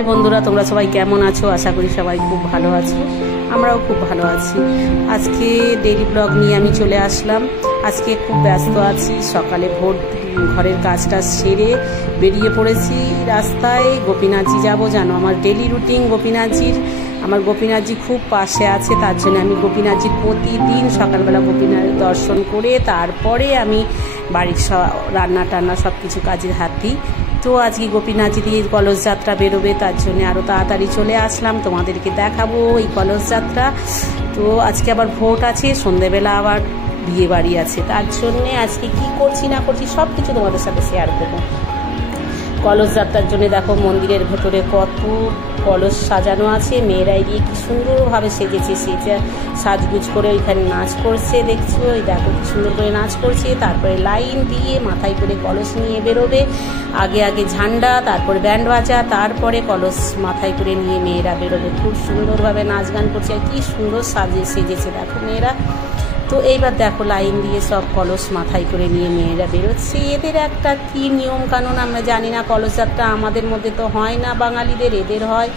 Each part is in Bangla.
হাই বন্ধুরা, তোমরা সবাই কেমন আছো? আশা করি সবাই খুব ভালো আছো। আমরাও খুব ভালো আছি। আজকে ডেইলি ব্লগ নিয়ে আমি চলে আসলাম। আজকে খুব ব্যস্ত আছি। সকালে ভোর ঘরের কাজটা সেরে বেরিয়ে পড়েছি রাস্তায়। গোপীনাথজি যাব, জানো আমার ডেইলি রুটিন গোপীনাথজির। আমার গোপীনাথজি খুব পাশে আছে, তার জন্য আমি গোপীনাথজির প্রতিদিন সকালবেলা গোপীনাথ দর্শন করে তারপরে আমি বাড়ির রান্না টান্না সব কিছু কাজের হাত দিই। তো আজকে গোপীনাথজির কলস যাত্রা বেরোবে, তার জন্য আরও তাড়াতাড়ি চলে আসলাম। তোমাদেরকে দেখাবো এই কলস যাত্রা। তো আজকে আবার ভোট আছে, সন্ধেবেলা আবার বিয়ে বাড়ি আছে, তার জন্যে আজকে কি করছি না করছি সব কিছু তোমাদের সাথে শেয়ার করবো। কলস যাত্রার জন্য দেখো মন্দিরের ভেতরে কত কলস সাজানো আছে। মেয়েরাই দিয়ে কি সুন্দরভাবে সেজেছে, সাজগুজ করে ওইখানে নাচ করছে। দেখছো ওই দেখো কি সুন্দর করে নাচ করছে। তারপরে লাইন দিয়ে মাথায় করে কলস নিয়ে বেরোবে। আগে আগে ঝান্ডা, তারপরে ব্যান্ড বাজা, তারপরে কলস মাথায় করে নিয়ে মেয়েরা বেরোবে। খুব সুন্দরভাবে নাচ গান করছে আর কি সুন্দর সেজেছে দেখো মেয়েরা। তো এইবার দেখো লাইন দিয়ে সব কলস মাথায় করে নিয়ে মেয়েরা বেরোচ্ছে। এদের একটা কি নিয়ম কানুন আমরা জানি না। কলস যাত্রা আমাদের মধ্যে তো হয় না বাঙালিদের, এদের হয়।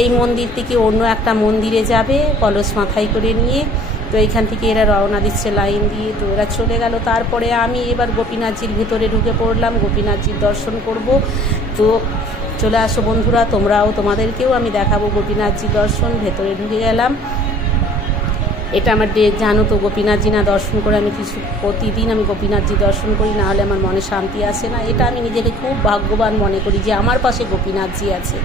এই মন্দির থেকে অন্য একটা মন্দিরে যাবে কলস মাথায় করে নিয়ে। তো এইখান থেকে এরা রওনা দিচ্ছে লাইন দিয়ে। তো এরা চলে গেল। তারপরে আমি এবার গোপীনাথজির ভিতরে ঢুকে পড়লাম, গোপীনাথজির দর্শন করব। তো চলে আসো বন্ধুরা, তোমরাও, তোমাদেরকেও আমি দেখাবো গোপীনাথজির দর্শন। ভেতরে ঢুকে গেলাম। এটা আমার জানো তো, গোপীনাথজি না দর্শন করে আমি কিছু প্রতিদিন আমি গোপীনাথজি দর্শন করি, না হলে আমার মনে শান্তি আসে না। এটা আমি নিজেকে খুব ভাগ্যবান মনে করি যে আমার পাশে গোপীনাথজি আছে।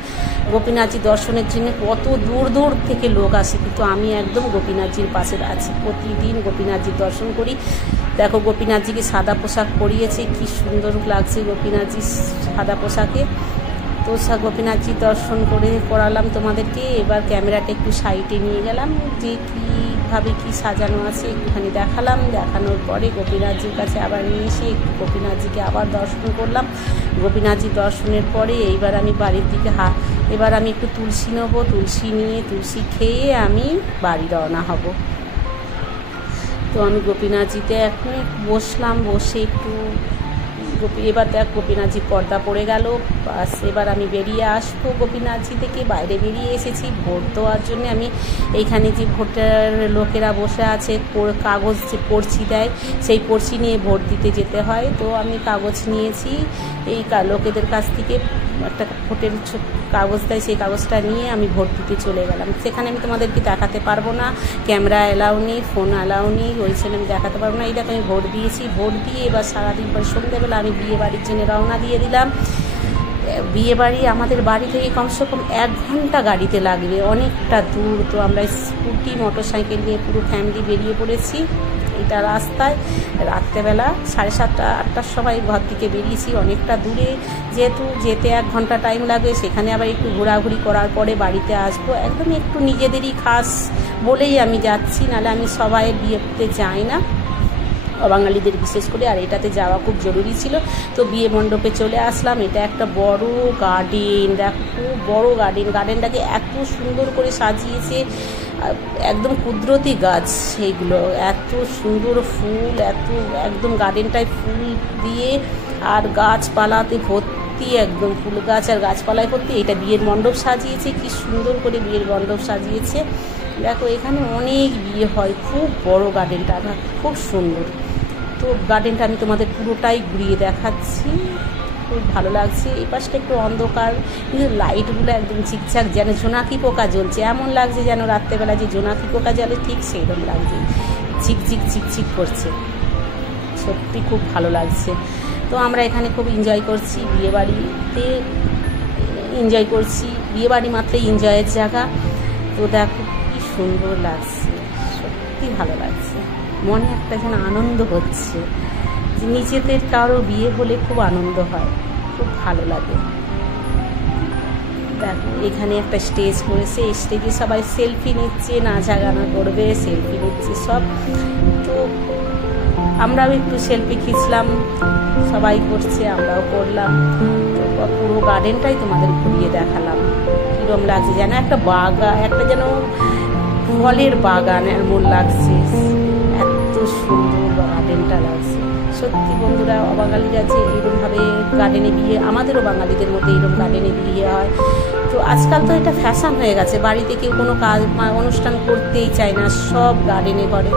গোপীনাথজি দর্শনের জন্য কত দূর দূর থেকে লোক আসে, কিন্তু আমি একদম গোপীনাথজির পাশে আছি। প্রতিদিন গোপীনাথজির দর্শন করি। দেখো গোপীনাথজিকে সাদা পোশাক পরিয়েছে, কি সুন্দর লাগছে গোপীনাথজি সাদা পোশাকে। তো গোপীনাথজি দর্শন করালাম তোমাদেরকে। এবার ক্যামেরাটা একটু সাইডে নিয়ে গেলাম, যে কীভাবে কি সাজানো আছে একটুখানি দেখালাম। দেখানোর পরে গোপীনাথজির কাছে আবার নিয়ে এসে একটু গোপীনাথজিকে আবার দর্শন করলাম। গোপীনাথজি দর্শনের পরে এইবার আমি বাড়ির দিকে এবার আমি একটু তুলসী নেবো। তুলসী নিয়ে তুলসী খেয়ে আমি বাড়ি রওনা হব। তো আমি গোপীনাথজিতে এখন বসলাম, বসে একটু এবার দেখ গোপীনাথজি পর্দা পড়ে গেল। বাস এবার আমি বেরিয়ে আসবো গোপীনাথজি থেকে। বাইরে বেরিয়ে এসেছি ভোট দেওয়ার জন্য। আমি এইখানে যে ভোটের লোকেরা বসে আছে, কাগজ যে পড়ছি দেয়, সেই পড়ছি নিয়ে ভোট দিতে যেতে হয়। তো আমি কাগজ নিয়েছি এই লোকেদের কাছ থেকে। একটা ভোটের কাগজ দেয়, সেই কাগজটা নিয়ে আমি ভোট দিতে চলে গেলাম। সেখানে আমি তোমাদেরকে দেখাতে পারবো না, ক্যামেরা অ্যালাউ নেই, ফোন অ্যালাউ নেই, ওই জন্য আমি দেখাতে পারবো না। এই দেখো আমি ভোট দিয়েছি। ভোট দিয়ে এবার সারাদিন পর সন্ধ্যেবেলা আমি বিয়ে বাড়ির জন্য রওনা দিয়ে দিলাম। বিয়ে বাড়ি আমাদের বাড়ি থেকে কমসে কম 1 ঘন্টা গাড়িতে লাগবে, অনেকটা দূর। তো আমরা স্কুটি মোটরসাইকেল নিয়ে পুরো ফ্যামিলি বেরিয়ে পড়েছি এটা রাস্তায়। রাত্রেবেলা 7:30 8টার সময় ঘর থেকে বেরিয়েছি। অনেকটা দূরে যেহেতু যেতে 1 ঘন্টা টাইম লাগবে, সেখানে আবার একটু ঘোরাঘুরি করার পরে বাড়িতে আসবো। একদম একটু নিজেদেরই খাস বলেই আমি যাচ্ছি, নাহলে আমি সবাই বিয়েতে যাই না, বাঙালিদের বিশেষ করে। আর এটাতে যাওয়া খুব জরুরি ছিল। তো বিয়ে মণ্ডপে চলে আসলাম। এটা একটা বড় গার্ডেন, দেখো খুব বড় গার্ডেন। গার্ডেনটাকে এত সুন্দর করে সাজিয়েছে, একদম কুদরতি গাছ সেইগুলো, এত সুন্দর ফুল, একদম গার্ডেনটায় ফুল দিয়ে আর গাছপালাতে ভর্তি, একদম ফুল গাছ আর গাছপালায় ভর্তি। এটা বিয়ের মণ্ডপ সাজিয়েছে, কি সুন্দর করে বিয়ের মণ্ডপ সাজিয়েছে। দেখো এখানে অনেক বিয়ে হয়, খুব বড় গার্ডেনটা, খুব সুন্দর। তো গার্ডেনটা আমি তোমাদের পুরোটাই ঘুরিয়ে দেখাচ্ছি, খুব ভালো লাগছে। এই পাশটা একটু অন্ধকার, কিন্তু লাইটগুলো একদম ঝিকঝাক, যেন জোনাকি পোকা জ্বলছে। এমন লাগছে যেন রাত্রেবেলা যে জোনাকি পোকা জ্বলে, ঠিক সেইরকম লাগছে, ঝিকঝিক ঝিকঝিক করছে। সত্যি খুব ভালো লাগছে। তো আমরা এখানে খুব এনজয় করছি, বিয়েবাড়িতে এনজয় করছি। বিয়েবাড়ি মাত্রই এনজয়ের জায়গা। তো দেখো কি সুন্দর লাগছে, সত্যি ভালো লাগছে। মনে একটা যেন আনন্দ হচ্ছে, যে নিজেদের কারো বিয়ে হলে খুব আনন্দ হয়, খুব ভালো লাগে। দেখো এখানে একটা স্টেজ করেছে, স্টেজে সবাই সেলফি নিচ্ছে, নাচা গানা করবে, সেলফি নিচ্ছে সব। তো আমরাও একটু সেলফি খিঁচলাম, সবাই করছে, আমরাও করলাম। তো পুরো গার্ডেনটাই তোমাদের ঘুরিয়ে দেখালাম। কিরম লাগছে যেন একটা বাগান, একটা যেন ফলের বাগান এমন লাগছে, এত সুন্দর গার্ডেনটা লাগছে। সত্যি বন্ধুরা, অবাঙালিরা যে এরকমভাবে গার্ডেনে বিয়ে, আমাদেরও বাঙালিদের মধ্যে এরকম গার্ডেনে বিয়ে হয়, তো আজকাল তো এটা ফ্যাশন হয়ে গেছে, বাড়িতে কেউ কোনো কাজ অনুষ্ঠান করতেই চায় না, সব গার্ডেনে করে,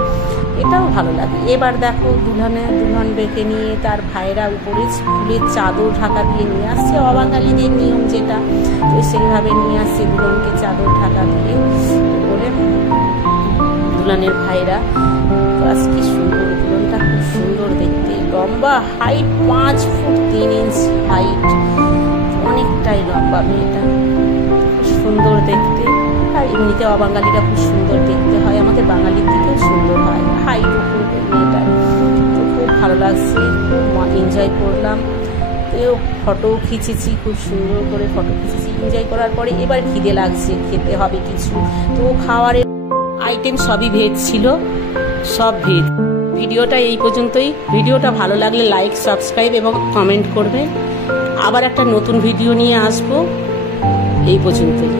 এটাও ভালো লাগে। এবার দেখো দুলহন বেঁকে নিয়ে তার ভাইরা উপরে ফুলের চাদর ঢাকা দিয়ে নিয়ে আসছে, অবাঙালিদের নিয়ম যেটা, তো সেইভাবে নিয়ে আসছে দুলহনকে চাদর ঢাকা দিয়ে উপরে দুলহনের ভাইরা। তো আজকে সুন্দর, দুলহনটা খুব সুন্দর দেখতে, লম্বা, হাইট 5 ফুট 3 ইঞ্চ হাইট, অনেকটাই লম্বা মেয়েটা, সুন্দর দেখতে। আর এমনিতে অবাঙালিরা খুব সুন্দর দেখতে হয়, আমাদের বাঙালির দিকেও সুন্দর হয়, হাইট খুব মেয়েটা। তো খুব ভালো লাগছে, খুব এনজয় করলাম। তো ফটোও খিচেছি, খুব সুন্দর করে ফটো খিচেছি। এনজয় করার পরে এবার খিদে লাগছে, খেতে হবে কিছু। তো খাওয়ারের আইটেম সবই ভেজ ছিল, সব ভেজ। ভিডিওটা এই পর্যন্তই। ভিডিওটা ভালো লাগলে লাইক, সাবস্ক্রাইব এবং কমেন্ট করবেন। আবার একটা নতুন ভিডিও নিয়ে আসবো, এই পর্যন্তই।